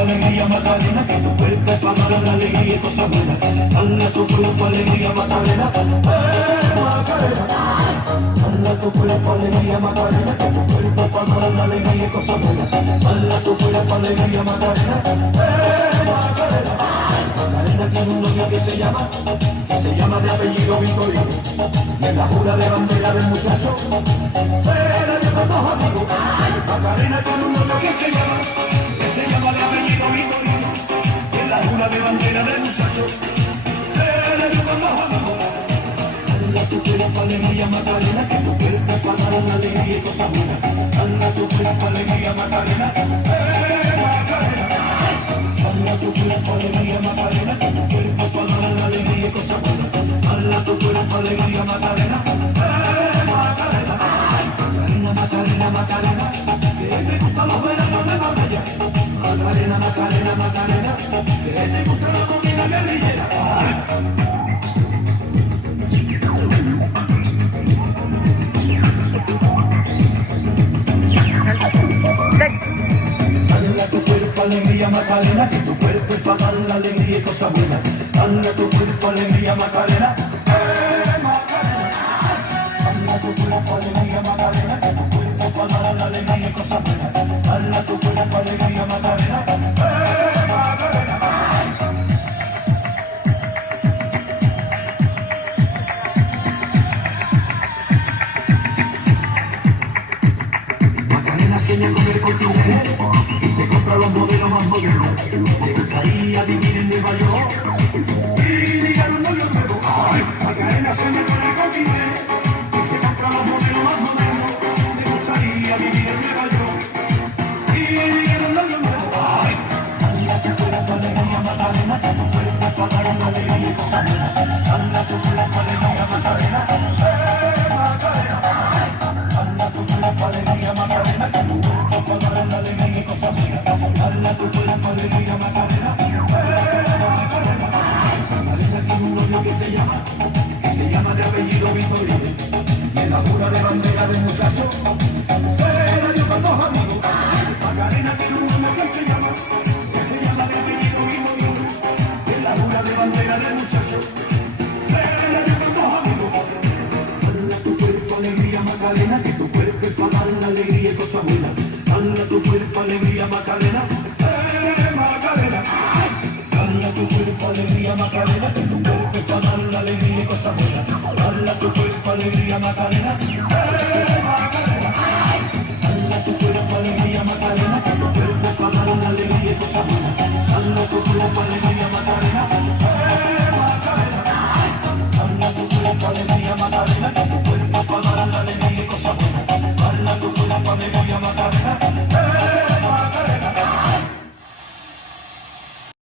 alegría, Macarena, que tu cuerpo es para dar la alegría y cosas buenas. Dale tu cuerpo alegría, Macarena, Macarena. Dale tu cuerpo alegría, Macarena, que tu cuerpo es para dar la alegría y cosas buenas. Dale tu cuerpo alegría, Macarena, Macarena. Macarena tiene un novio que se llama de apellido Vitorino. Y en la jura de bandera del muchacho se la dio con dos amigos. Macarena tiene un novio que se llama de apellido Vitorino. Y en la jura de bandera del muchacho se la dio con dos amigos. Dale tu cuerpo alegría, Macarena, que tu cuerpo es para dar una alegría y cosas buenas. Dale tu cuerpo alegría, Macarena, Macarena. Dale tu cuerpo alegría, Macarena, que tu cuerpo es para dar una alegría y cosas buenas. Dale tu cuerpo alegría, Macarena, Macarena. Macarena, Macarena, Macarena, que te gustan los veranos de Marbella. Macarena, Macarena, Macarena, que te gusta la comida guerrillera. Dale tu cuerpo alegría, Macarena, que tu cuerpo es para dar la alegría y cosas buenas. Dale tu cuerpo alegría, Macarena, Macarena. Dale tu cuerpo alegría, Macarena, que tu cuerpo es para dar la alegría y cosas buenas. Dale tu cuerpo alegría, Macarena, Macarena. Macarena sueña con el Corte Inglés y se compra los modelos más modernos. Le gustaría vivir en Nueva York y ligar un novio nuevo. Ay, Macarena sueña con el Corte Inglés y se compra los modelos más modernos. Le gustaría vivir en Nueva York y ligar un novio nuevo. Ay, dale tu cuerpo alegría, Macarena, que tu cuerpo es para dar una alegría y cosas buenas. Dale tu cuerpo alegría, Macarena, Macarena. Dale tu cuerpo alegría, Macarena, que tu cuerpo es para dar una alegría y cosas buenas. Dale tu cuerpo alegría, Macarena, Macarena. Macarena tiene un novio que se llama de apellido Vitorino. Y en la jura de bandera del muchacho se la dio con dos amigos. Macarena tiene un novio que se llama de apellido Vitorino. Y en la jura de bandera del muchacho se la dio con dos amigos. Dale tu cuerpo alegría, Macarena, que tu cuerpo es para dar una alegría y cosas buenas. Dale tu cuerpo alegría, Macarena, Macarena. Dale tu cuerpo alegría, Macarena, que tu cuerpo es para dar una alegría y cosas buenas. Dale tu cuerpo alegría, Macarena, Macarena. Dale tu cuerpo alegría, Macarena, que tu cuerpo es para dar una alegría y cosas buenas. Dale tu cuerpo alegría, Macarena.